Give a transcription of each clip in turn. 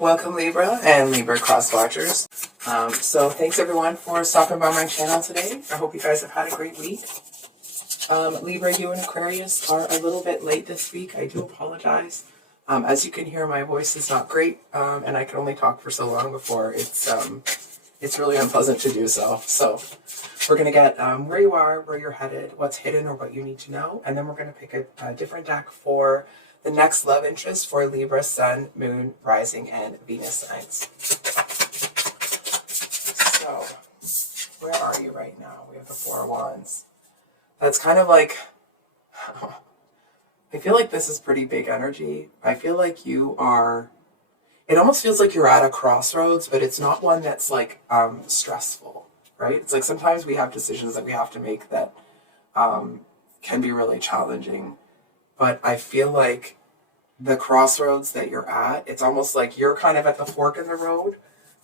Welcome Libra and Libra cross watchers. So thanks everyone for stopping by my channel today. I hope you guys have had a great week. Libra, you and Aquarius are a little bit late this week. I do apologize. As you can hear, my voice is not great, and I can only talk for so long before it's really unpleasant to do so. So we're going to get where you are, where you're headed, what's hidden or what you need to know, and then we're going to pick a different deck for the next love interest for Libra, Sun, Moon, Rising, and Venus signs. So, where are you right now? We have the Four of Wands. That's kind of like, I feel like this is pretty big energy. I feel like you are, it almost feels like you're at a crossroads, but it's not one that's like stressful, right? It's like sometimes we have decisions that we have to make that can be really challenging. But I feel like the crossroads that you're at, it's almost like you're kind of at the fork in the road,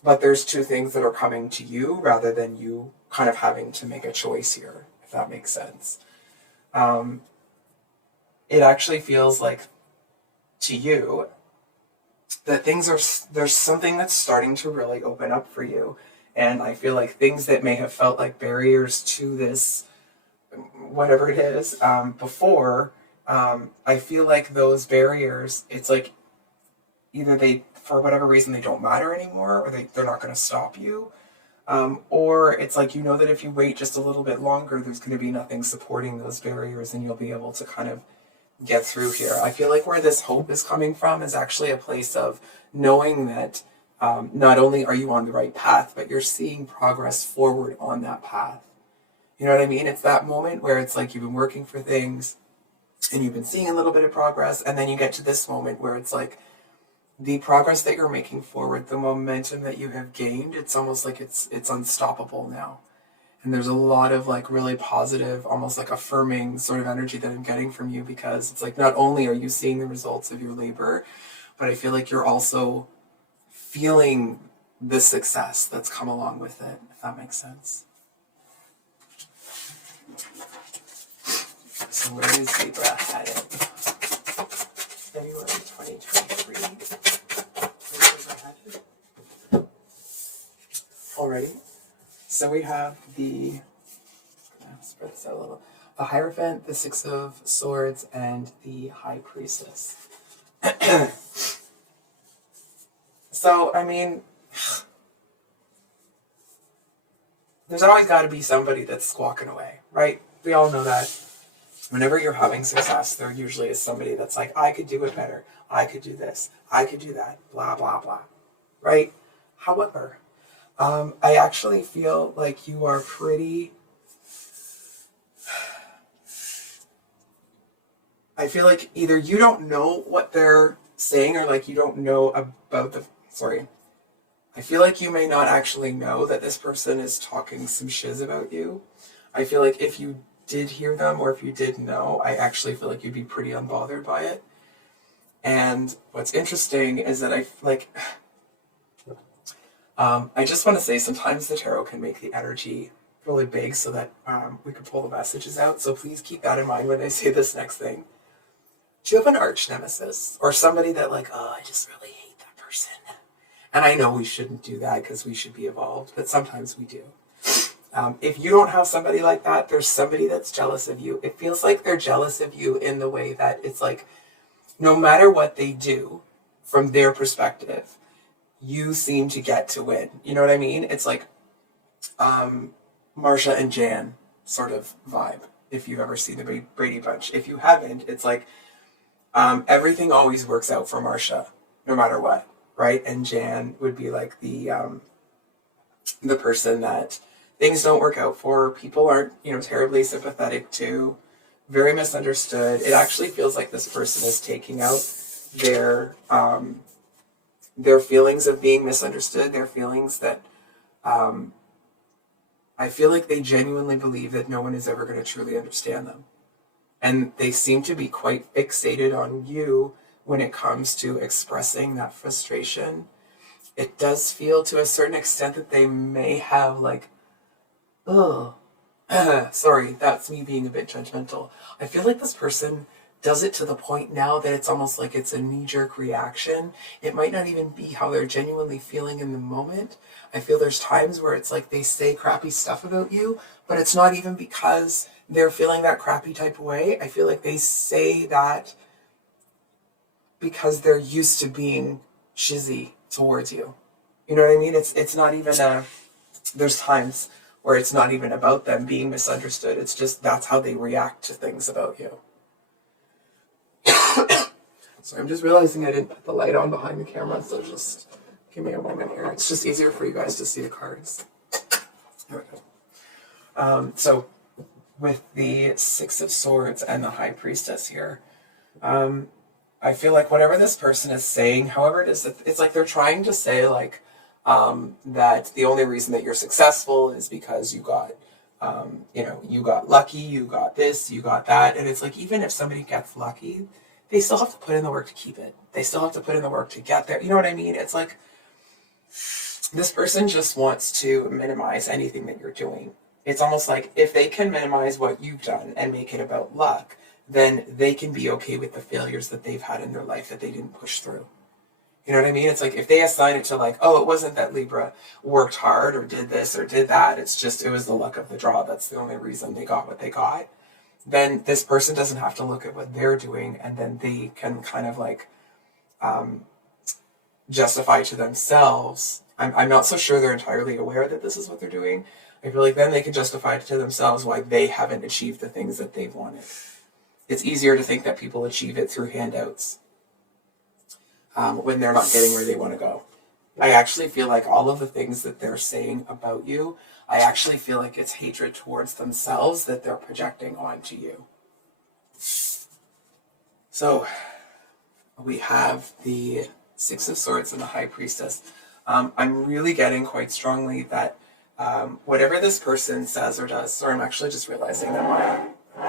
but there's two things that are coming to you rather than you kind of having to make a choice here, if that makes sense. It actually feels like to you that there's something that's starting to really open up for you. And I feel like things that may have felt like barriers to this, whatever it is, before, I feel like those barriers, it's like either they, for whatever reason, they don't matter anymore, or they're not going to stop you. Or it's like, you know that if you wait just a little bit longer, there's going to be nothing supporting those barriers and you'll be able to kind of get through here. I feel like where this hope is coming from is actually a place of knowing that not only are you on the right path, but you're seeing progress forward on that path. You know what I mean? It's that moment where it's like you've been working for things and you've been seeing a little bit of progress, and then you get to this moment where it's like the progress that you're making forward, the momentum that you have gained, it's almost like it's unstoppable now. And there's a lot of like really positive, almost like affirming sort of energy that I'm getting from you, because it's like not only are you seeing the results of your labor, but I feel like you're also feeling the success that's come along with it, if that makes sense. So where is Libra headed? February 2023. Where is Libra headed? Alrighty. So we have the, spread this out a little, the Hierophant, the Six of Swords, and the High Priestess. So, I mean, there's always got to be somebody that's squawking away, right? We all know that. Whenever you're having success, there usually is somebody that's like, I could do it better. I could do this. I could do that. Blah, blah, blah. Right? However, I actually feel like you are pretty... I feel like either you don't know what they're saying or like you don't know about the... Sorry. I feel like you may not actually know that this person is talking some shiz about you. I feel like if you did hear them or if you did know, I actually feel like you'd be pretty unbothered by it. And what's interesting is that I just want to say sometimes the tarot can make the energy really big so that we can pull the messages out. So please keep that in mind when I say this next thing. Do you have an arch nemesis or somebody that like, oh, I just really hate that person? And I know we shouldn't do that because we should be evolved, but sometimes we do. If you don't have somebody like that, there's somebody that's jealous of you. It feels like they're jealous of you in the way that it's like, no matter what they do, from their perspective, you seem to get to win. You know what I mean? It's like Marsha and Jan sort of vibe, if you've ever seen the Brady Bunch. If you haven't, it's like everything always works out for Marsha, no matter what, right? And Jan would be like the person that things don't work out for, people aren't, terribly sympathetic to, very misunderstood. It actually feels like this person is taking out their feelings of being misunderstood, their feelings that I feel like they genuinely believe that no one is ever going to truly understand them. And they seem to be quite fixated on you when it comes to expressing that frustration. It does feel to a certain extent that they may have like, oh, sorry, that's me being a bit judgmental. I feel like this person does it to the point now that it's almost like it's a knee-jerk reaction. It might not even be how they're genuinely feeling in the moment. I feel there's times where it's like they say crappy stuff about you, but it's not even because they're feeling that crappy type of way. I feel like they say that because they're used to being shizzy towards you. You know what I mean? It's not even there's times where it's not even about them being misunderstood. It's just that's how they react to things about you. So I'm just realizing I didn't put the light on behind the camera, so just give me a moment here. It's just easier for you guys to see the cards. There we go. So with the Six of Swords and the High Priestess here, I feel like whatever this person is saying, however it is, it's like they're trying to say like that the only reason that you're successful is because you got, you got lucky, you got this, you got that. And it's like, even if somebody gets lucky, they still have to put in the work to keep it. They still have to put in the work to get there. You know what I mean? It's like this person just wants to minimize anything that you're doing. It's almost like if they can minimize what you've done and make it about luck, then they can be okay with the failures that they've had in their life that they didn't push through. You know what I mean? It's like if they assign it to like, oh, it wasn't that Libra worked hard or did this or did that. It's just, it was the luck of the draw. That's the only reason they got what they got. Then this person doesn't have to look at what they're doing, and then they can kind of like justify to themselves. I'm not so sure they're entirely aware that this is what they're doing. I feel like then they can justify to themselves why they haven't achieved the things that they've wanted. It's easier to think that people achieve it through handouts when they're not getting where they want to go. I actually feel like all of the things that they're saying about you, I actually feel like it's hatred towards themselves that they're projecting onto you. So we have the Six of Swords and the High Priestess. I'm really getting quite strongly that whatever this person says or does, sorry, I'm actually just realizing that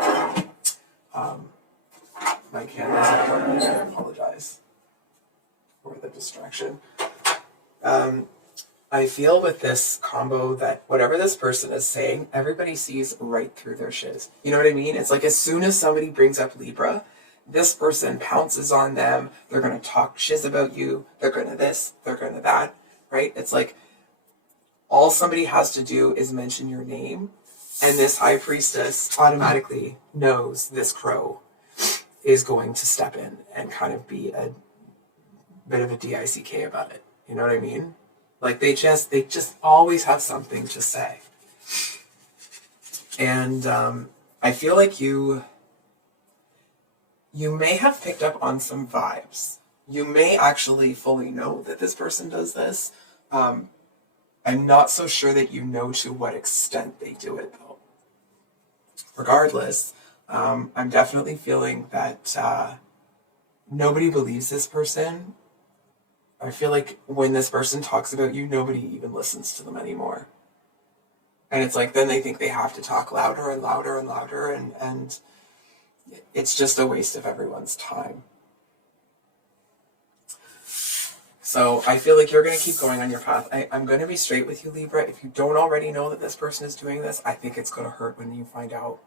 my camera's not working. I apologize for the distraction. I feel with this combo that whatever this person is saying, everybody sees right through their shiz. You know what I mean? It's like as soon as somebody brings up Libra, this person pounces on them. They're going to talk shiz about you. They're going to this. They're going to that. Right? It's like all somebody has to do is mention your name, and this High Priestess automatically knows this crow is going to step in and kind of be a bit of a DICK about it. You know what I mean? Like they just always have something to say. And I feel like you may have picked up on some vibes. You may actually fully know that this person does this. I'm not so sure that you know to what extent they do it though. Regardless, I'm definitely feeling that nobody believes this person. I feel like when this person talks about you, nobody even listens to them anymore. And it's like, then they think they have to talk louder and louder and louder, and it's just a waste of everyone's time. So I feel like you're going to keep going on your path. I'm going to be straight with you, Libra. If you don't already know that this person is doing this, I think it's going to hurt when you find out.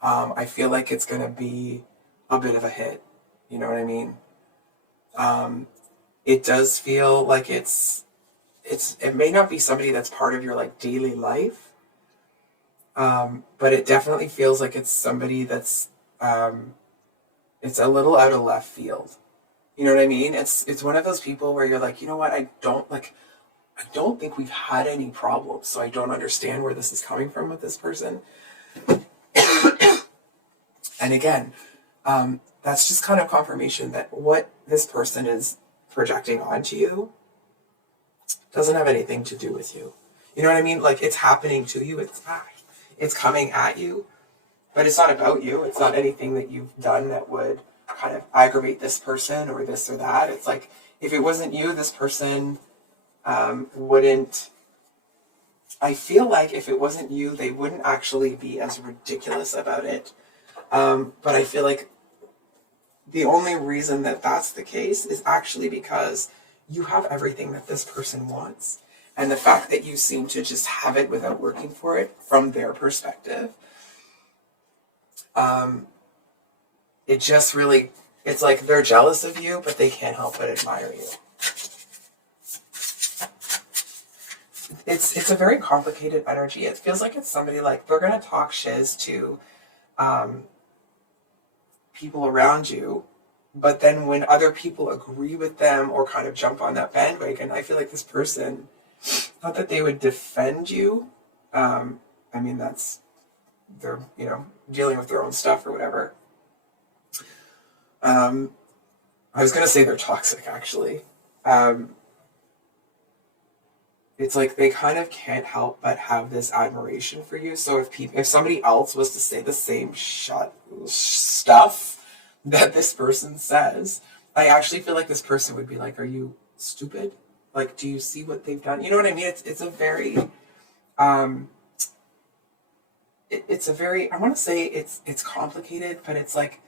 I feel like it's going to be a bit of a hit. You know what I mean? It does feel like it may not be somebody that's part of your like daily life, but it definitely feels like it's somebody that's it's a little out of left field. You know what I mean? It's one of those people where you're like, you know what, I don't think we've had any problems, so I don't understand where this is coming from with this person. And again, that's just kind of confirmation that what this person is projecting onto you doesn't have anything to do with you. You know what I mean? Like it's happening to you. It's coming at you, but it's not about you. It's not anything that you've done that would kind of aggravate this person or this or that. It's like if it wasn't you, this person wouldn't. I feel like if it wasn't you, they wouldn't actually be as ridiculous about it. But I feel like the only reason that that's the case is actually because you have everything that this person wants. And the fact that you seem to just have it without working for it from their perspective it just really, it's like they're jealous of you, but they can't help but admire you. It's a very complicated energy. It feels like it's somebody like they're going to talk shiz to people around you, but then when other people agree with them or kind of jump on that bandwagon, I feel like this person, not that they would defend you. I mean, they're, dealing with their own stuff or whatever. I was going to say they're toxic, actually. It's like they kind of can't help but have this admiration for you. So if somebody else was to say the same stuff that this person says, I actually feel like this person would be like, "Are you stupid? Like, do you see what they've done?" You know what I mean? It's a very, it's a very, I want to say it's complicated, but it's like,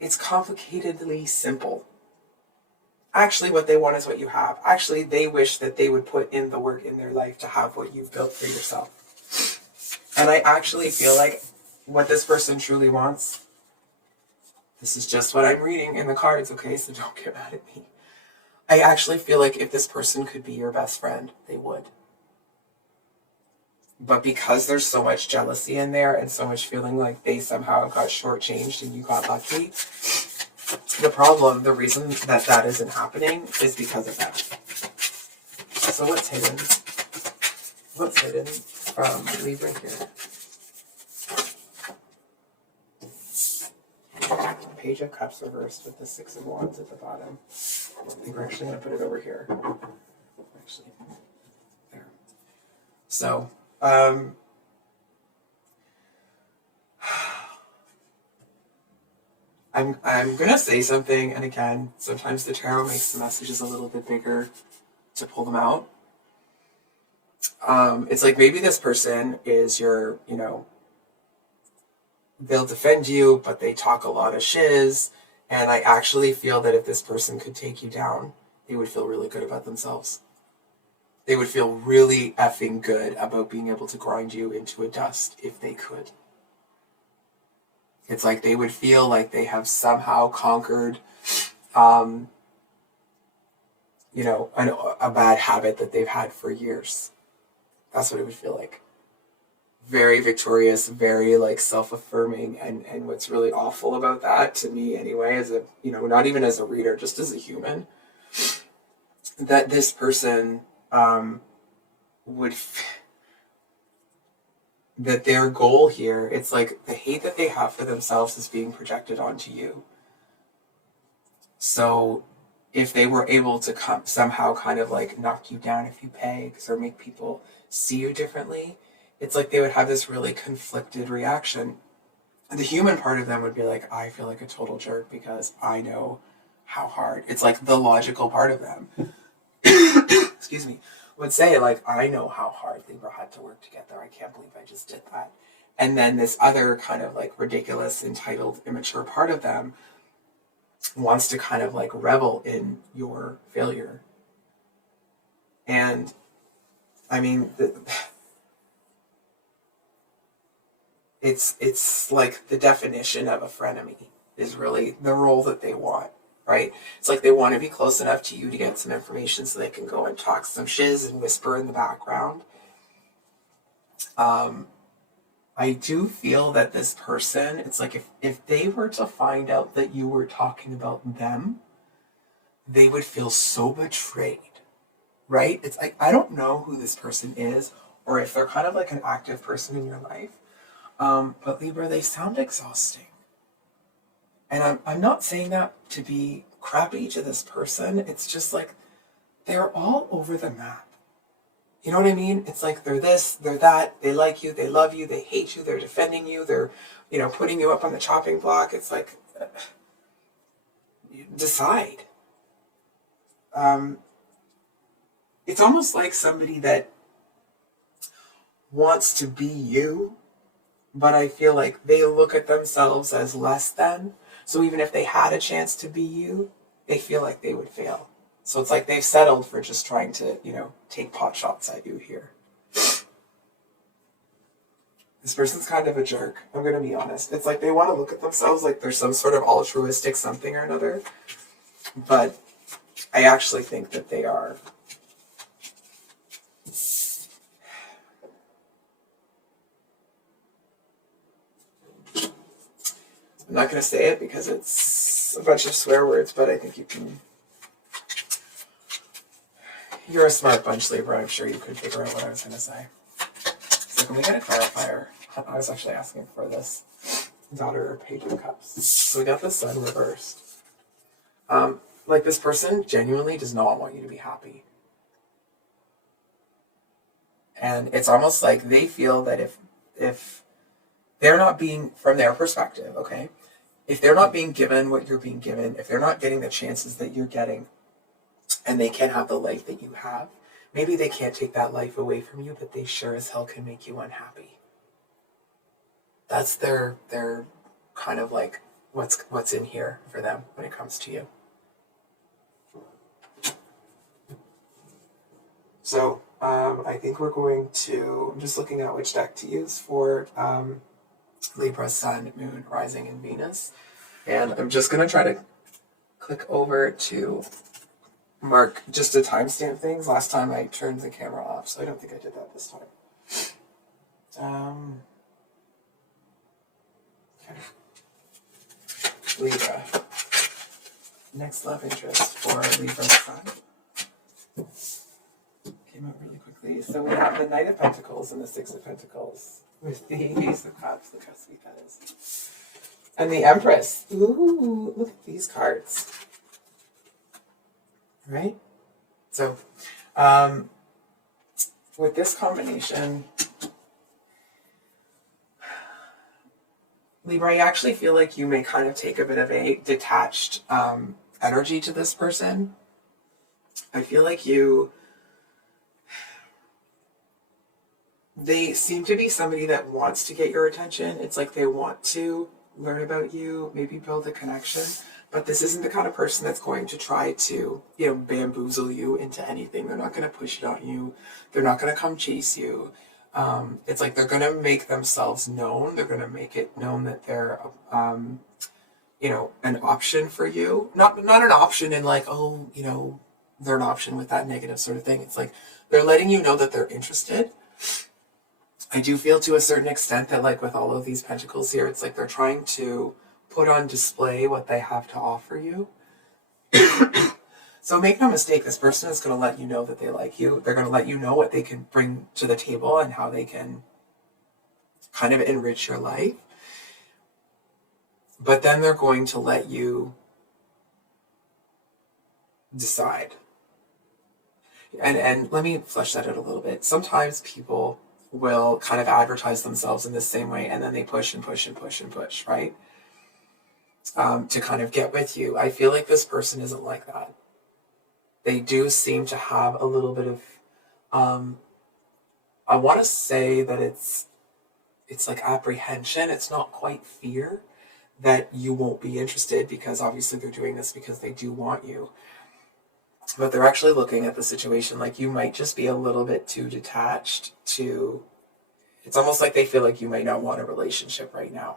it's complicatedly simple. Actually, what they want is what you have. Actually, they wish that they would put in the work in their life to have what you've built for yourself. And I actually feel like what this person truly wants, this is just what I'm reading in the cards, okay? So don't get mad at me. I actually feel like if this person could be your best friend, they would. But because there's so much jealousy in there and so much feeling like they somehow got shortchanged and you got lucky, the reason that isn't happening is because of that. So what's hidden? What's hidden from Libra here? Page of Cups reversed with the Six of Wands at the bottom. I think we're actually going to put it over here. Actually, there. So, I'm gonna say something, and again, sometimes the tarot makes the messages a little bit bigger to pull them out. It's like maybe this person is your, they'll defend you, but they talk a lot of shiz, and I actually feel that if this person could take you down, they would feel really good about themselves. They would feel really effing good about being able to grind you into a dust if they could. It's like they would feel like they have somehow conquered, a bad habit that they've had for years. That's what it would feel like. Very victorious, very like self-affirming, and what's really awful about that to me anyway, as a, not even as a reader, just as a human, that this person that their goal here, it's like the hate that they have for themselves is being projected onto you. So if they were able to somehow kind of like knock you down a few pegs or make people see you differently, it's like they would have this really conflicted reaction. And the human part of them would be like, I feel like a total jerk because I know how hard. It's like the logical part of them, excuse me, would say like, I know how hard Libra had to work to get there. I can't believe I just did that. And then this other kind of like ridiculous, entitled, immature part of them wants to kind of like revel in your failure. And I mean, it's like the definition of a frenemy is really the role that they want, right? It's like they want to be close enough to you to get some information so they can go and talk some shiz and whisper in the background. I do feel that this person, it's like if they were to find out that you were talking about them, they would feel so betrayed, right? It's like, I don't know who this person is or if they're kind of like an active person in your life. But Libra, they sound exhausting. And I'm not saying that to be crappy to this person. It's just like, they're all over the map. You know what I mean? It's like they're this, they're that, they like you, they love you, they hate you, they're defending you, they're, putting you up on the chopping block. It's like, decide. It's almost like somebody that wants to be you, but I feel like they look at themselves as less than. So even if they had a chance to be you, they feel like they would fail. So it's like they've settled for just trying to, take pot shots at you here. This person's kind of a jerk. I'm going to be honest. It's like they want to look at themselves like there's some sort of altruistic something or another. But I actually think that they are. I'm not going to say it because it's a bunch of swear words, but I think you can. You're a smart bunch, Libra. I'm sure you could figure out what I was going to say. So can we get a clarifier? I was actually asking for this. Daughter or Page of Cups. So we got the Sun reversed. Like this person genuinely does not want you to be happy. And it's almost like they feel that if they're not being, from their perspective, okay, if they're not being given what you're being given, if they're not getting the chances that you're getting, and they can't have the life that you have, maybe they can't take that life away from you, but they sure as hell can make you unhappy. That's their kind of like what's in here for them when it comes to you. So I think we're going to, I'm just looking at which deck to use for Libra, Sun, Moon, Rising, and Venus. And I'm just going to try to click over to mark just to timestamp things. Last time I turned the camera off, so I don't think I did that this time. Okay. Libra. Next love interest for Libra Sun. Came out really quickly. So we have the Knight of Pentacles and the Six of Pentacles with the Ace of Cups. Look how sweet that is. And the Empress. Ooh, look at these cards. Right? So, with this combination, Libra, I actually feel like you may kind of take a bit of a detached energy to this person. I feel like they seem to be somebody that wants to get your attention. It's like they want to learn about you, maybe build a connection. But this isn't the kind of person that's going to try to, bamboozle you into anything. They're not going to push it on you. They're not going to come chase you. It's like they're going to make themselves known. They're going to make it known that they're, an option for you. Not an option in like, they're an option with that negative sort of thing. It's like they're letting you know that they're interested. I do feel to a certain extent that like with all of these pentacles here, it's like they're trying to put on display what they have to offer you. So make no mistake, this person is going to let you know that they like you. They're going to let you know what they can bring to the table and how they can kind of enrich your life. But then they're going to let you decide. And let me flesh that out a little bit. Sometimes people will kind of advertise themselves in the same way, and then they push and push and push and push, right? To kind of get with you. I feel like this person isn't like that. They do seem to have a little bit of, I want to say that it's like apprehension. It's not quite fear that you won't be interested, because obviously they're doing this because they do want you. But they're actually looking at the situation like you might just be a little bit too detached to, it's almost like they feel like you might not want a relationship right now.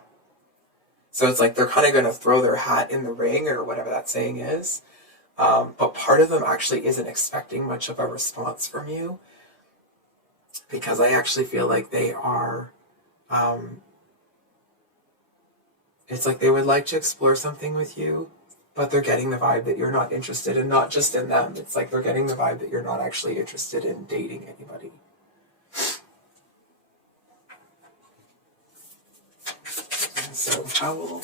So it's like they're kind of going to throw their hat in the ring or whatever that saying is. But part of them actually isn't expecting much of a response from you, because I actually feel like they are, it's like they would like to explore something with you, but they're getting the vibe that you're not interested in, not just in them. It's like they're getting the vibe that you're not actually interested in dating anybody. And so how will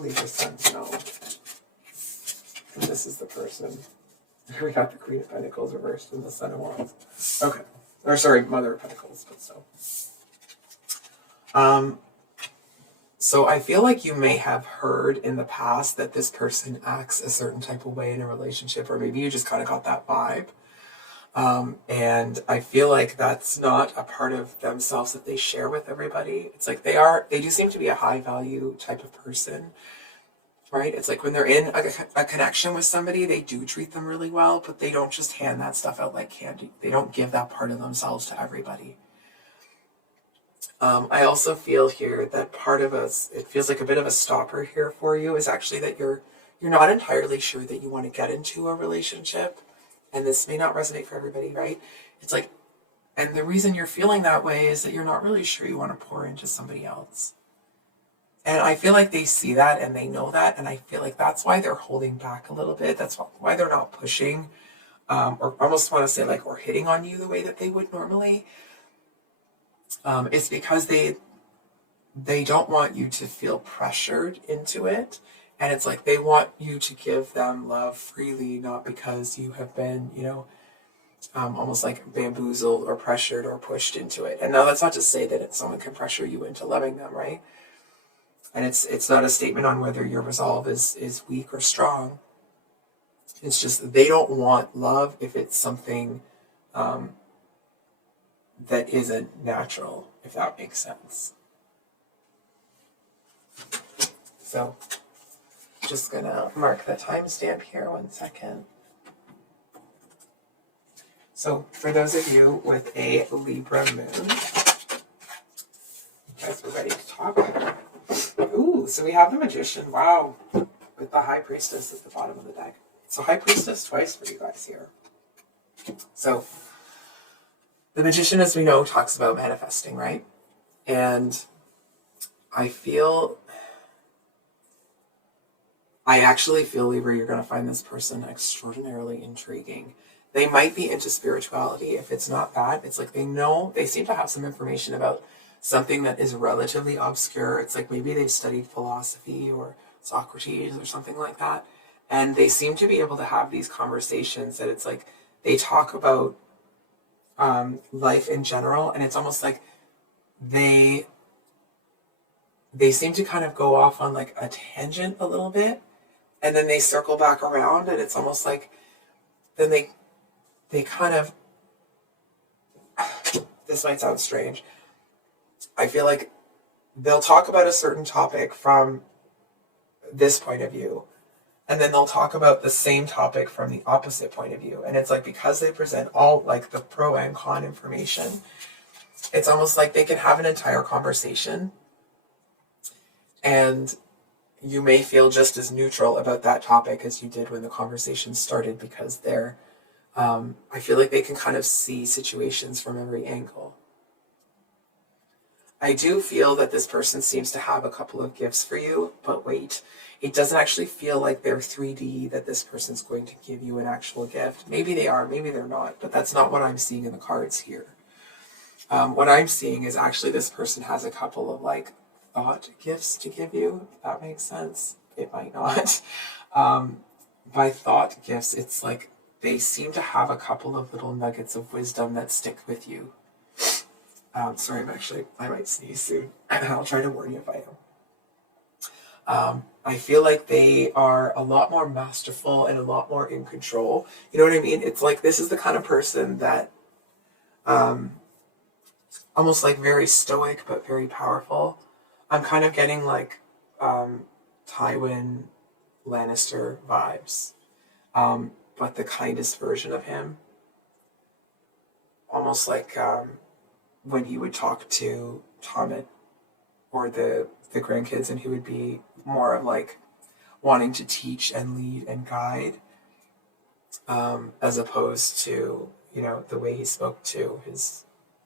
Libra Sun know? And this is the person. We got the Queen of Pentacles reversed and the Sun of Wands. Okay. Or sorry, Mother of Pentacles, but so. So I feel like you may have heard in the past that this person acts a certain type of way in a relationship, or maybe you just kind of got that vibe. And I feel like that's not a part of themselves that they share with everybody. It's like they do seem to be a high value type of person, right? It's like when they're in a connection with somebody, they do treat them really well, but they don't just hand that stuff out like candy. They don't give that part of themselves to everybody. I also feel here that part of us, it feels like a bit of a stopper here for you is actually that you're not entirely sure that you want to get into a relationship. And this may not resonate for everybody, right? It's like, and the reason you're feeling that way is that you're not really sure you want to pour into somebody else. And I feel like they see that and they know that. And I feel like that's why they're holding back a little bit. That's why they're not pushing, or almost want to say like, or hitting on you the way that they would normally. It's because they don't want you to feel pressured into it. And it's like they want you to give them love freely, not because you have been, almost like bamboozled or pressured or pushed into it. And now that's not to say that someone can pressure you into loving them, right? And it's not a statement on whether your resolve is weak or strong. It's just they don't want love if it's something that isn't natural, if that makes sense. So, just gonna mark the timestamp here, 1 second. So, for those of you with a Libra moon, you guys are ready to talk. Ooh, so we have the Magician, wow, with the High Priestess at the bottom of the deck. So High Priestess twice for you guys here. So, the Magician, as we know, talks about manifesting, right? And I actually feel, Libra, you're going to find this person extraordinarily intriguing. They might be into spirituality. If it's not that, it's like they seem to have some information about something that is relatively obscure. It's like maybe they've studied philosophy or Socrates or something like that. And they seem to be able to have these conversations that it's like they talk about life in general. And it's almost like they seem to kind of go off on like a tangent a little bit. And then they circle back around, and it's almost like then they kind of, this might sound strange. I feel like they'll talk about a certain topic from this point of view, and then they'll talk about the same topic from the opposite point of view. And it's like because they present all like the pro and con information, it's almost like they can have an entire conversation and you may feel just as neutral about that topic as you did when the conversation started because they're, I feel like they can kind of see situations from every angle. I do feel that this person seems to have a couple of gifts for you, but wait, it doesn't actually feel like they're 3D, that this person's going to give you an actual gift. Maybe they are, maybe they're not, but that's not what I'm seeing in the cards here. What I'm seeing is actually this person has a couple of like thought gifts to give you, if that makes sense. It might not. By thought gifts, it's like they seem to have a couple of little nuggets of wisdom that stick with you. Sorry, I might sneeze soon. I'll try to warn you if I don't. I feel like they are a lot more masterful and a lot more in control. You know what I mean? It's like this is the kind of person that almost like very stoic but very powerful. I'm kind of getting like Tywin Lannister vibes, but the kindest version of him. Almost like when he would talk to Tommen or the grandkids, and he would be more of like wanting to teach and lead and guide, as opposed to, the way he spoke to his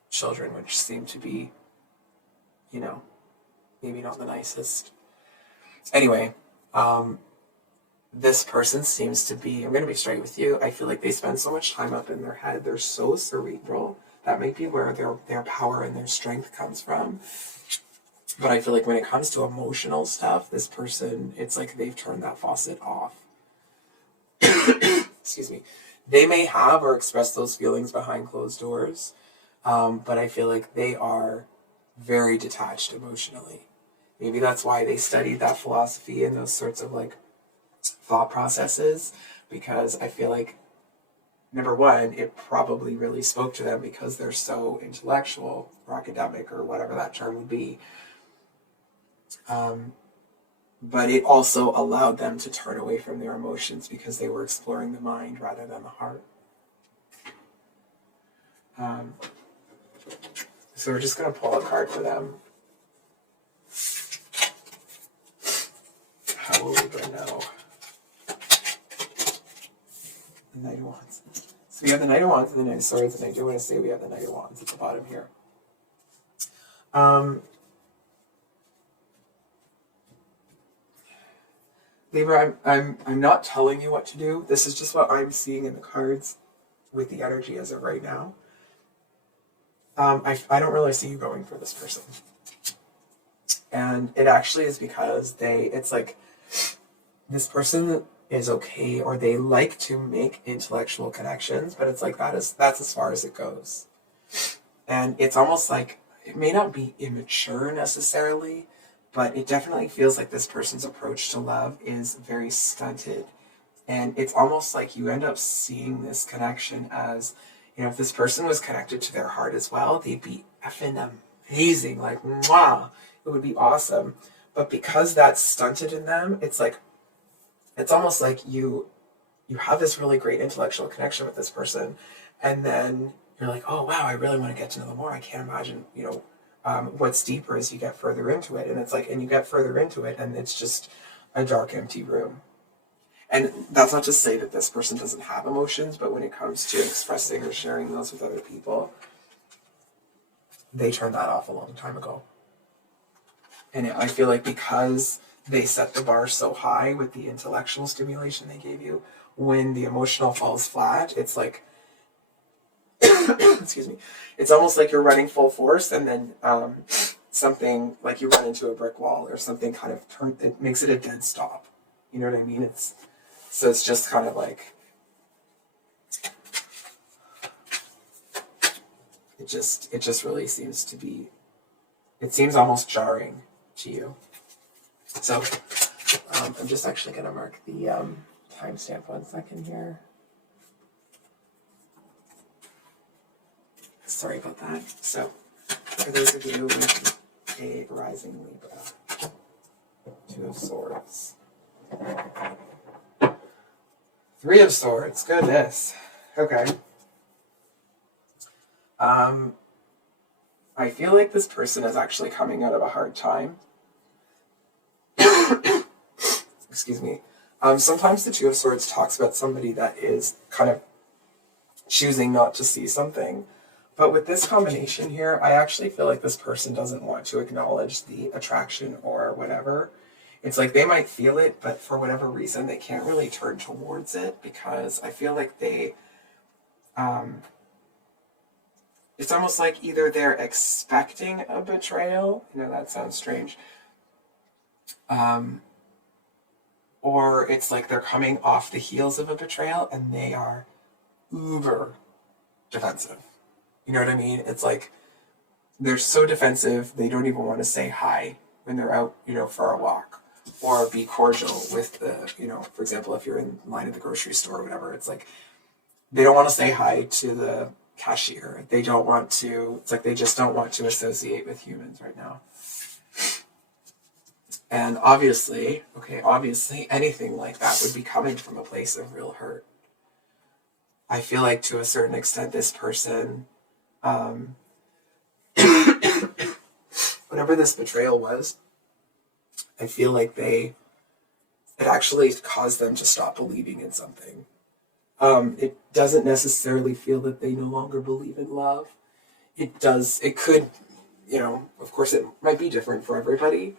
children, which seemed to be, maybe not the nicest. Anyway, this person seems to be, I'm going to be straight with you, I feel like they spend so much time up in their head. They're so cerebral. That might be where their power and their strength comes from. But I feel like when it comes to emotional stuff, this person, it's like they've turned that faucet off. Excuse me. They may have or express those feelings behind closed doors, but I feel like they are very detached emotionally. Maybe that's why they studied that philosophy and those sorts of like thought processes, because I feel like, number one, it probably really spoke to them because they're so intellectual or academic or whatever that term would be. But it also allowed them to turn away from their emotions because they were exploring the mind rather than the heart. So we're just going to pull a card for them. How will Libra know? The Knight of Wands. So we have the Knight of Wands and the Knight of Swords, and I do want to say we have the Knight of Wands at the bottom here. Libra, I'm not telling you what to do. This is just what I'm seeing in the cards with the energy as of right now. I don't really see you going for this person. And it actually is because it's like this person is okay, or they like to make intellectual connections, but it's like that's as far as it goes. And it's almost like it may not be immature necessarily, but it definitely feels like this person's approach to love is very stunted. And it's almost like you end up seeing this connection as, you know, if this person was connected to their heart as well, they'd be effing amazing, like, mwah, it would be awesome. But because that's stunted in them, it's like, it's almost like you have this really great intellectual connection with this person, and then you're like, oh wow, I really want to get to know them more. I can't imagine, you know, what's deeper as you get further into it. And it's like, and you get further into it, and it's just a dark, empty room. And that's not to say that this person doesn't have emotions, but when it comes to expressing or sharing those with other people, they turned that off a long time ago. And I feel like because they set the bar so high with the intellectual stimulation they gave you, when the emotional falls flat, it's like, excuse me, it's almost like you're running full force, and then something, like you run into a brick wall or something kind of it makes it a dead stop. You know what I mean? So it's just kind of like, it just really seems to be, it seems almost jarring to you. So I'm just actually going to mark the timestamp 1 second here. Sorry about that. So for those of you with a rising Libra, 2 of Swords, 3 of Swords, goodness. Okay. I feel like this person is actually coming out of a hard time. Excuse me. Sometimes the 2 of Swords talks about somebody that is kind of choosing not to see something. But with this combination here, I actually feel like this person doesn't want to acknowledge the attraction or whatever. It's like they might feel it, but for whatever reason, they can't really turn towards it, because I feel like they, it's almost like either they're expecting a betrayal, you know, that sounds strange, or it's like they're coming off the heels of a betrayal and they are uber defensive. You know what I mean? It's like they're so defensive, they don't even want to say hi when they're out, you know, for a walk, or be cordial with the, you know, for example, if you're in line at the grocery store or whatever, it's like they don't want to say hi to the cashier. They don't want to, it's like they just don't want to associate with humans right now. And obviously anything like that would be coming from a place of real hurt. I feel like to a certain extent, this person, whatever this betrayal was, I feel like it actually caused them to stop believing in something. It doesn't necessarily feel that they no longer believe in love. It could, you know, of course it might be different for everybody.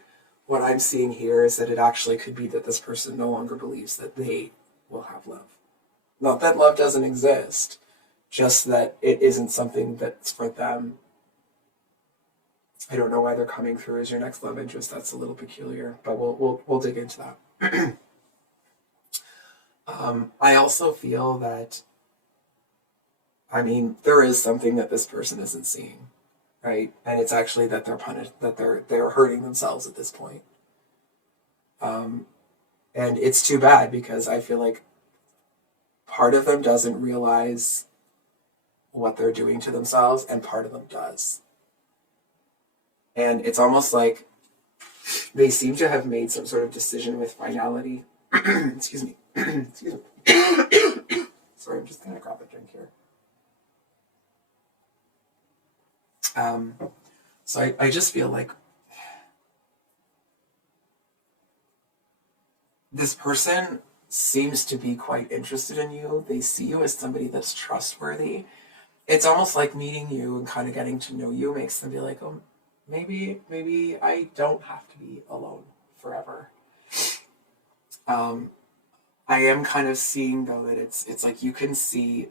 What I'm seeing here is that it actually could be that this person no longer believes that they will have love. Not that love doesn't exist, just that it isn't something that's for them. I don't know why they're coming through as your next love interest. That's a little peculiar, but we'll dig into that. I also feel that, I mean, there is something that this person isn't seeing, right? And it's actually that they're punished, that they're hurting themselves at this point. And it's too bad, because I feel like part of them doesn't realize what they're doing to themselves, and part of them does. And it's almost like they seem to have made some sort of decision with finality. Excuse me. Excuse me. Sorry, I'm just going to grab a drink here. So I just feel like this person seems to be quite interested in you. They see you as somebody that's trustworthy. It's almost like meeting you and kind of getting to know you makes them be like, oh, maybe I don't have to be alone forever. I am kind of seeing though that it's like you can see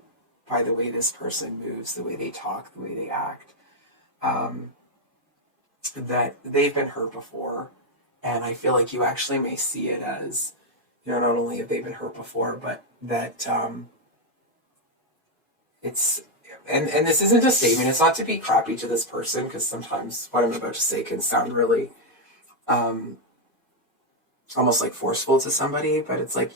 by the way this person moves, the way they talk, the way they act, that they've been hurt before. And I feel like you actually may see it as, not only have they been hurt before, but that it's, and this isn't a statement, it's not to be crappy to this person, because sometimes what I'm about to say can sound really almost like forceful to somebody, but it's like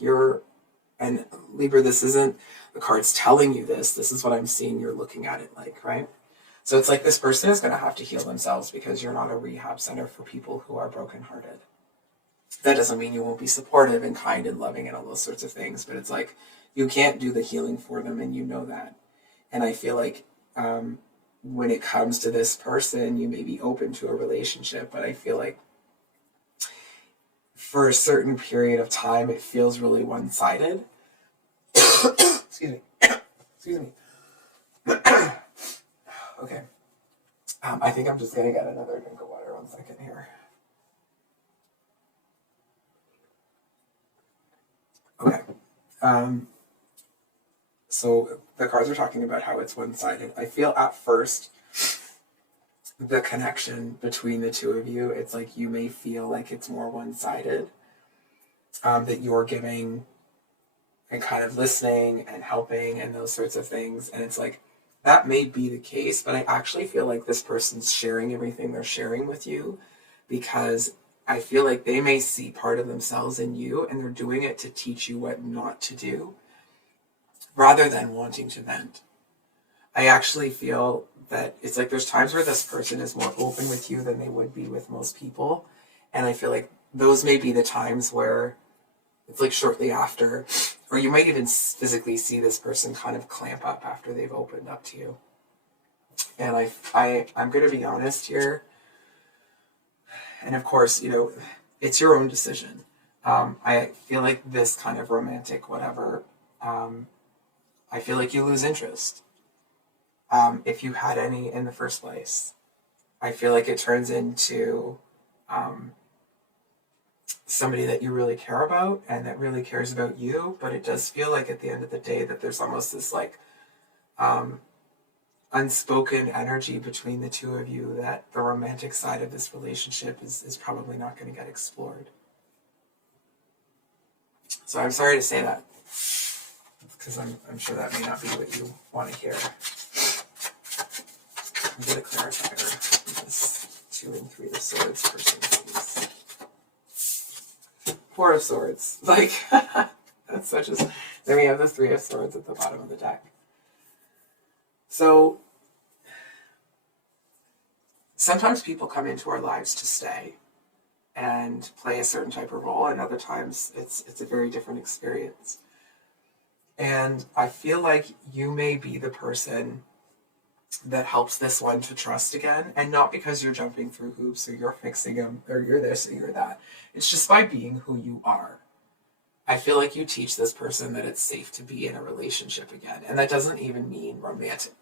and Libra, this isn't the cards telling you this is what I'm seeing you're looking at it like, right? So it's like this person is going to have to heal themselves because you're not a rehab center for people who are brokenhearted. That doesn't mean you won't be supportive and kind and loving and all those sorts of things, but it's like you can't do the healing for them, and you know that. And I feel like when it comes to this person, you may be open to a relationship, but I feel like for a certain period of time, it feels really one-sided. Excuse me. Excuse me. Okay. I think I'm just going to get another drink of water. 1 second here. Okay. So the cards are talking about how it's one-sided. I feel at first the connection between the two of you, it's like you may feel like it's more one-sided, that you're giving and kind of listening and helping and those sorts of things. And it's like, that may be the case, but I actually feel like this person's sharing everything they're sharing with you because I feel like they may see part of themselves in you and they're doing it to teach you what not to do rather than wanting to vent. I actually feel that it's like there's times where this person is more open with you than they would be with most people. And I feel like those may be the times where it's like shortly after, or you might even physically see this person kind of clamp up after they've opened up to you. And I'm going to be honest here. And of course, it's your own decision. I feel like this kind of romantic whatever, I feel like you lose interest. If you had any in the first place. I feel like it turns into somebody that you really care about and that really cares about you, but it does feel like at the end of the day that there's almost this like unspoken energy between the two of you that the romantic side of this relationship is probably not going to get explored. So I'm sorry to say that, because I'm sure that may not be what you want to hear. I'm going to clarify this 2 and 3 of Swords person, please. 4 of Swords. Like, that's such a... Then we have the 3 of Swords at the bottom of the deck. So, sometimes people come into our lives to stay and play a certain type of role, and other times it's a very different experience. And I feel like you may be the person that helps this one to trust again, and not because you're jumping through hoops or you're fixing them or you're this or you're that. It's just by being who you are. I feel like you teach this person that it's safe to be in a relationship again, and that doesn't even mean romantic.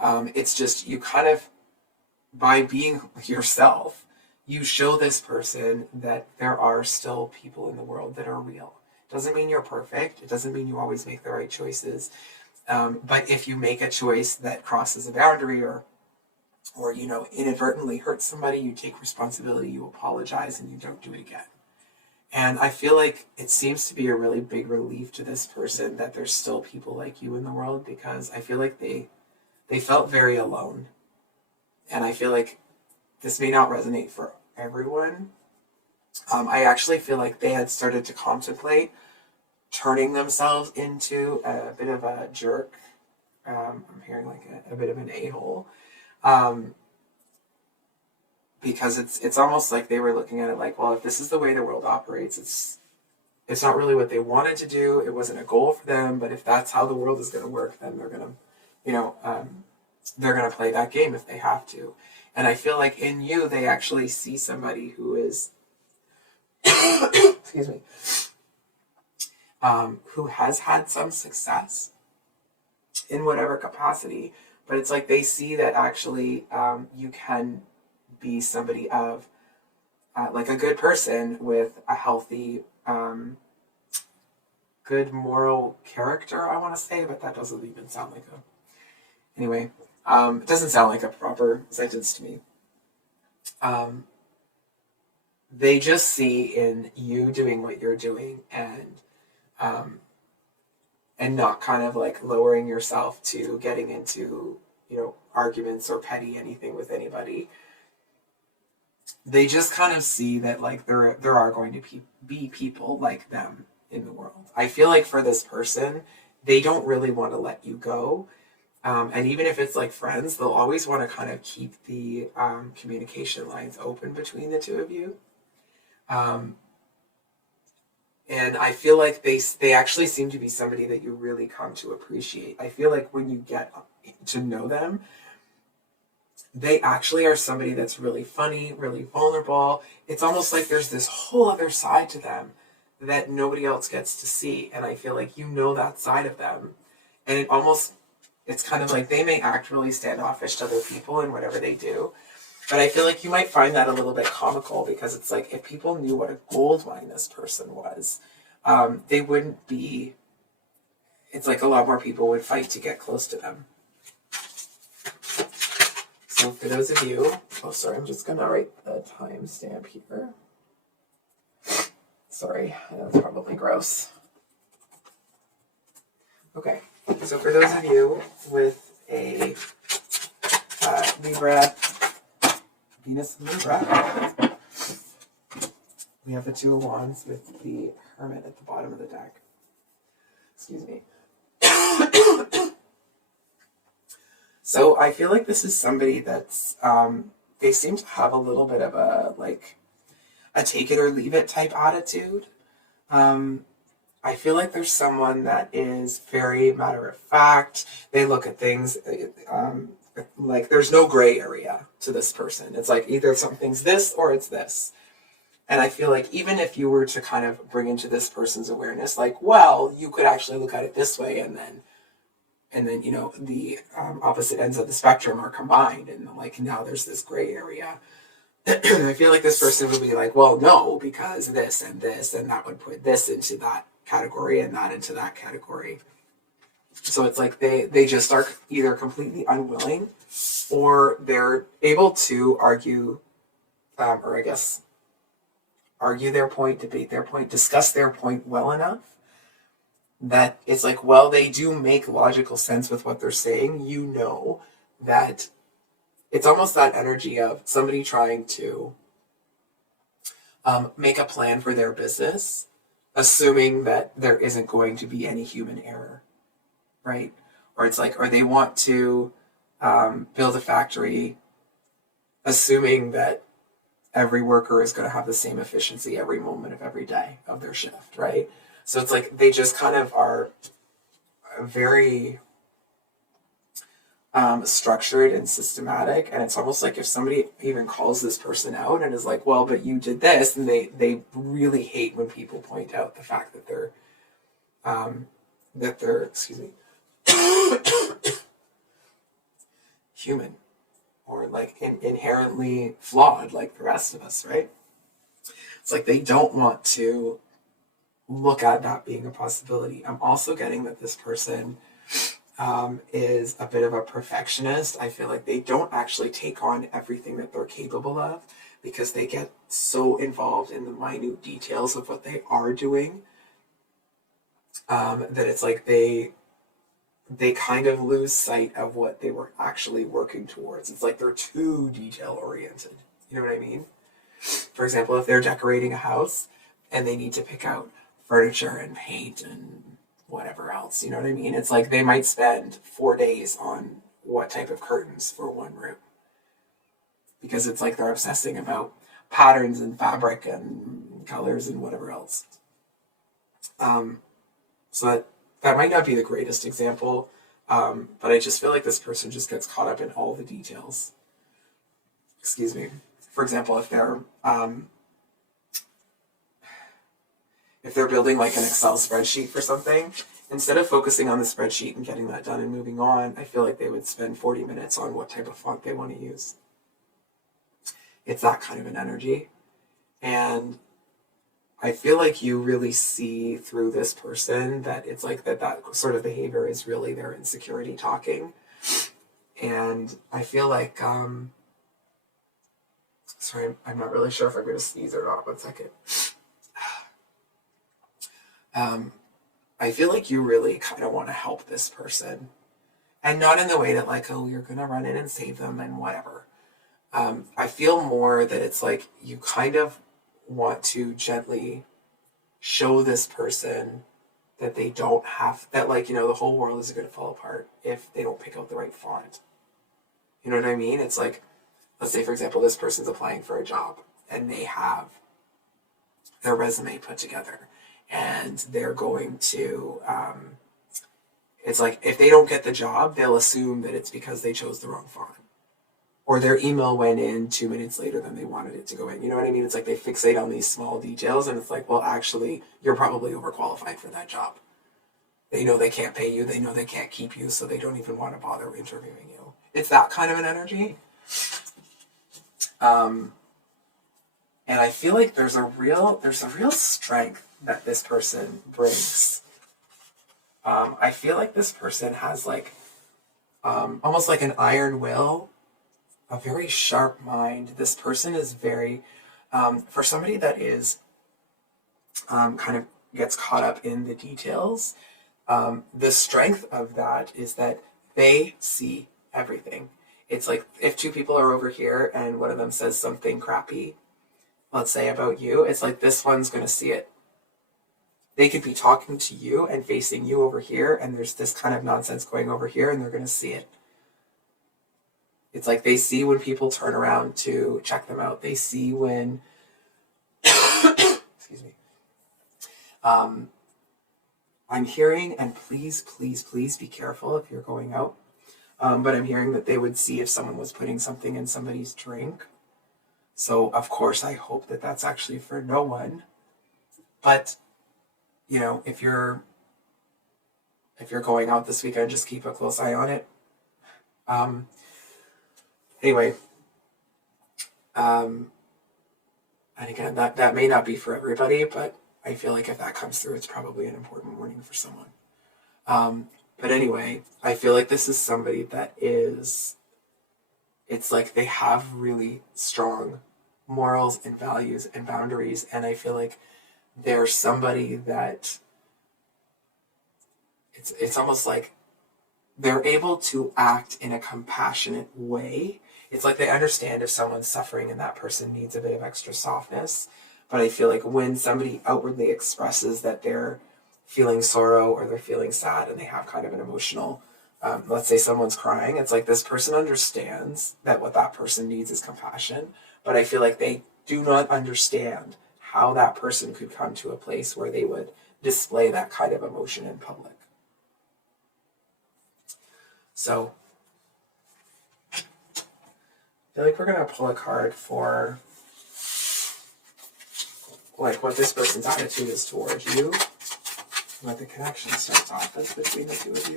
It's just you kind of, by being yourself, you show this person that there are still people in the world that are real. It doesn't mean you're perfect. It doesn't mean you always make the right choices. But if you make a choice that crosses a boundary or inadvertently hurts somebody, you take responsibility, you apologize, and you don't do it again. And I feel like it seems to be a really big relief to this person that there's still people like you in the world, because I feel like they felt very alone. And I feel like this may not resonate for everyone. I actually feel like they had started to contemplate turning themselves into a bit of a jerk. I'm hearing like a bit of an a-hole. Because it's almost like they were looking at it like, well, if this is the way the world operates, it's not really what they wanted to do. It wasn't a goal for them, but if that's how the world is going to work, then they're going to, they're going to play that game if they have to. And I feel like in you, they actually see somebody who is, excuse me, who has had some success in whatever capacity. But it's like they see that actually you can be somebody of, like a good person with a healthy, good moral character, I want to say, but that doesn't even sound like a... Anyway, it doesn't sound like a proper sentence to me. They just see in you doing what you're doing and not kind of like lowering yourself to getting into, arguments or petty anything with anybody. They just kind of see that like there are going to be people like them in the world. I feel like for this person, they don't really want to let you go. And even if it's like friends, they'll always want to kind of keep the communication lines open between the two of you. And I feel like they actually seem to be somebody that you really come to appreciate. I feel like when you get to know them, they actually are somebody that's really funny, really vulnerable. It's almost like there's this whole other side to them that nobody else gets to see. And I feel like you know that side of them. And it's kind of like they may act really standoffish to other people in whatever they do. But I feel like you might find that a little bit comical, because it's like if people knew what a gold mine this person was, they wouldn't be... It's like a lot more people would fight to get close to them. So for those of you... Oh, sorry, I'm just going to write the timestamp here. Sorry, I know it's probably gross. Okay, so for those of you with a Libra... Venus and Libra. We have the Two of Wands with the Hermit at the bottom of the deck. Excuse me. So I feel like this is somebody that's, they seem to have a little bit of a take it or leave it type attitude. I feel like there's someone that is very matter of fact. They look at things, like there's no gray area to this person. It's like either something's this or it's this. And I feel like even if you were to kind of bring into this person's awareness, like, well, you could actually look at it this way, and then the opposite ends of the spectrum are combined, and like now there's this gray area. I feel like this person would be like, well, no, because this, and that would put this into that category and that into that category. So it's like they just are either completely unwilling, or they're able to argue, or I guess argue their point, debate their point, discuss their point well enough that it's like, well, they do make logical sense with what they're saying. You know that it's almost that energy of somebody trying to make a plan for their business, assuming that there isn't going to be any human error, right? Or it's like, or they want to build a factory, assuming that every worker is going to have the same efficiency every moment of every day of their shift, right? So it's like they just kind of are very structured and systematic, and it's almost like if somebody even calls this person out and is like, well, but you did this, and they really hate when people point out the fact that they're excuse me human, or like inherently flawed like the rest of us, right? It's like they don't want to look at that being a possibility. I'm also getting that this person is a bit of a perfectionist. I feel like they don't actually take on everything that they're capable of, because they get so involved in the minute details of what they are doing, that it's like they kind of lose sight of what they were actually working towards. It's like they're too detail oriented. You know what I mean? For example, if they're decorating a house and they need to pick out furniture and paint and whatever else, you know what I mean? It's like they might spend 4 days on what type of curtains for one room, because it's like they're obsessing about patterns and fabric and colors and whatever else. So that might not be the greatest example. But I just feel like this person just gets caught up in all the details. Excuse me. For example, if they're building like an Excel spreadsheet for something, instead of focusing on the spreadsheet and getting that done and moving on, I feel like they would spend 40 minutes on what type of font they want to use. It's that kind of an energy. And I feel like you really see through this person that it's like that sort of behavior is really their insecurity talking. And I feel like, sorry, I'm not really sure if I'm going to sneeze or not. 1 second. I feel like you really kind of want to help this person. And not in the way that like, oh, you're going to run in and save them and whatever. I feel more that it's like you kind of want to gently show this person that they don't have, that like, you know, the whole world isn't going to fall apart if they don't pick out the right font. You know what I mean? It's like, let's say, for example, this person's applying for a job and they have their resume put together and they're going to, it's like, if they don't get the job, they'll assume that it's because they chose the wrong font. Or their email went in 2 minutes later than they wanted it to go in. You know what I mean? It's like they fixate on these small details and it's like, well, actually, you're probably overqualified for that job. They know they can't pay you. They know they can't keep you, so they don't even want to bother interviewing you. It's that kind of an energy. And I feel like there's a real strength that this person brings. I feel like this person has like, almost like an iron will, a very sharp mind. This person is very, for somebody that is kind of gets caught up in the details, the strength of that is that they see everything. It's like if two people are over here and one of them says something crappy, let's say about you, it's like this one's going to see it. They could be talking to you and facing you over here, and there's this kind of nonsense going over here, and they're going to see it. It's like they see when people turn around to check them out. They see when, excuse me. I'm hearing, and please, please, please be careful if you're going out. But I'm hearing that they would see if someone was putting something in somebody's drink. So, of course, I hope that that's actually for no one. But, you know, if you're going out this weekend, just keep a close eye on it. Anyway, and again, that may not be for everybody, but I feel like if that comes through, it's probably an important warning for someone. But anyway, I feel like this is somebody that is, it's like they have really strong morals and values and boundaries, and I feel like they're somebody that it's almost like they're able to act in a compassionate way. It's like they understand if someone's suffering and that person needs a bit of extra softness. But I feel like when somebody outwardly expresses that they're feeling sorrow or they're feeling sad and they have kind of an emotional, let's say someone's crying, it's like this person understands that what that person needs is compassion. But I feel like they do not understand how that person could come to a place where they would display that kind of emotion in public. So, I feel like we're going to pull a card for like what this person's attitude is towards you, what the connection starts off as between the two of you.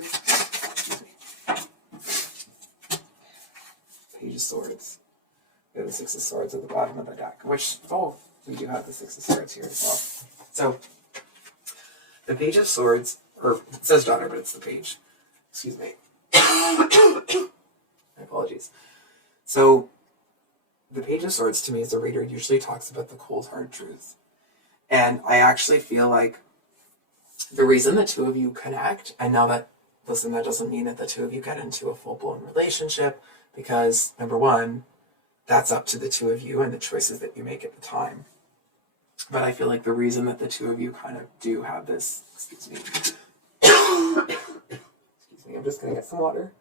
Excuse me. Page of Swords. We have the Six of Swords at the bottom of the deck, which, we do have the Six of Swords here as well. So, the Page of Swords, or it says daughter, but it's the page. Excuse me. My apologies. So, the Page of Swords to me as a reader usually talks about the cold hard truth. And I actually feel like the reason the two of you connect, and now that, listen, that doesn't mean that the two of you get into a full-blown relationship, because number one, that's up to the two of you and the choices that you make at the time. But I feel like the reason that the two of you kind of do have this, excuse me, I'm just going to get some water.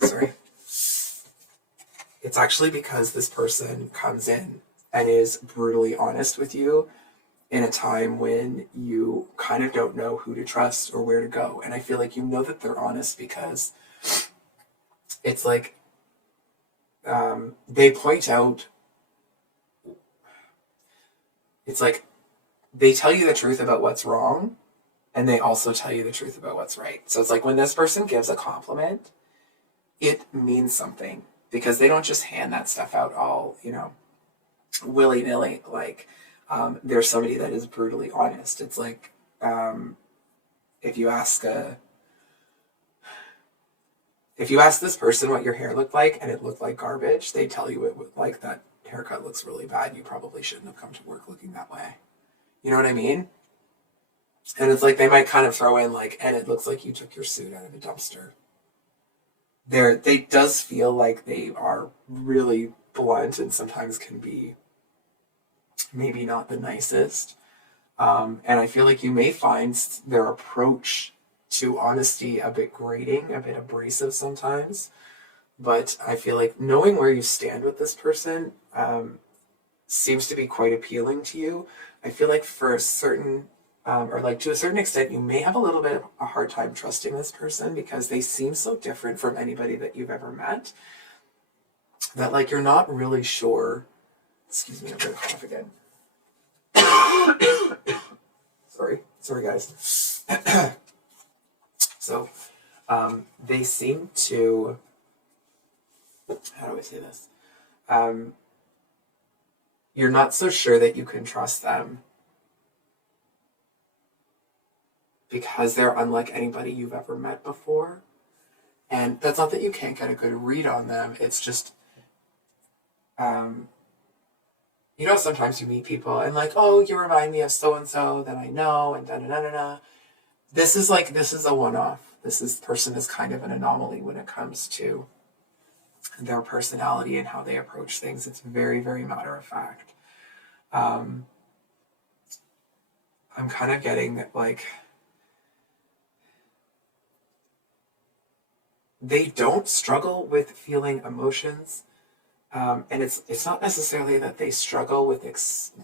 Sorry. It's actually because this person comes in and is brutally honest with you in a time when you kind of don't know who to trust or where to go. And I feel like you know that they're honest because it's like they point out, it's like they tell you the truth about what's wrong, and they also tell you the truth about what's right. So it's like when this person gives a compliment, it means something because they don't just hand that stuff out all, willy-nilly. Like, there's somebody that is brutally honest. It's like, if you ask this person what your hair looked like and it looked like garbage, they tell you it would, like, that haircut looks really bad. You probably shouldn't have come to work looking that way. You know what I mean? And it's like they might kind of throw in like, and it looks like you took your suit out of a dumpster. They does feel like they are really blunt and sometimes can be maybe not the nicest. And I feel like you may find their approach to honesty a bit grating, a bit abrasive sometimes. But I feel like knowing where you stand with this person seems to be quite appealing to you. I feel like for a certain, or like to a certain extent, you may have a little bit of a hard time trusting this person because they seem so different from anybody that you've ever met that like you're not really sure. Excuse me, I'm gonna cough again. Sorry guys. So they seem to, how do I say this? You're not so sure that you can trust them because they're unlike anybody you've ever met before. And that's not that you can't get a good read on them. It's just, sometimes you meet people and like, oh, you remind me of so-and-so that I know and da-da-da-da-da. This is a one-off. This person is kind of an anomaly when it comes to their personality and how they approach things. It's very, very matter of fact. I'm kind of getting like, they don't struggle with feeling emotions. And it's not necessarily that they struggle with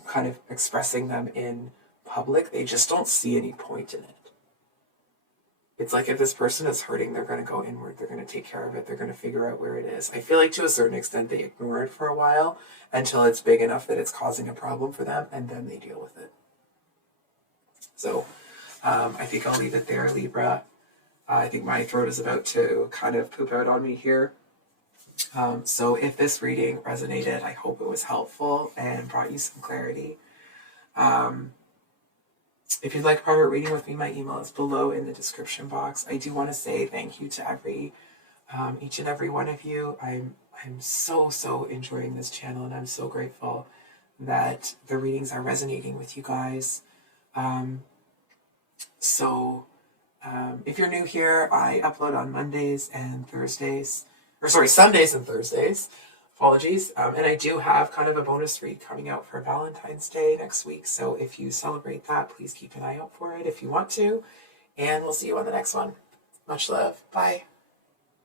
kind of expressing them in public. They just don't see any point in it. It's like if this person is hurting, they're going to go inward. They're going to take care of it. They're going to figure out where it is. I feel like to a certain extent, they ignore it for a while until it's big enough that it's causing a problem for them, and then they deal with it. So I think I'll leave it there, Libra. I think my throat is about to kind of poop out on me here. So if this reading resonated, I hope it was helpful and brought you some clarity. If you'd like a private reading with me, my email is below in the description box. I do want to say thank you to each and every one of you. I'm so enjoying this channel, and I'm so grateful that the readings are resonating with you guys. If you're new here, I upload on Sundays and Thursdays. Apologies. And I do have kind of a bonus read coming out for Valentine's Day next week. So if you celebrate that, please keep an eye out for it if you want to. And we'll see you on the next one. Much love. Bye.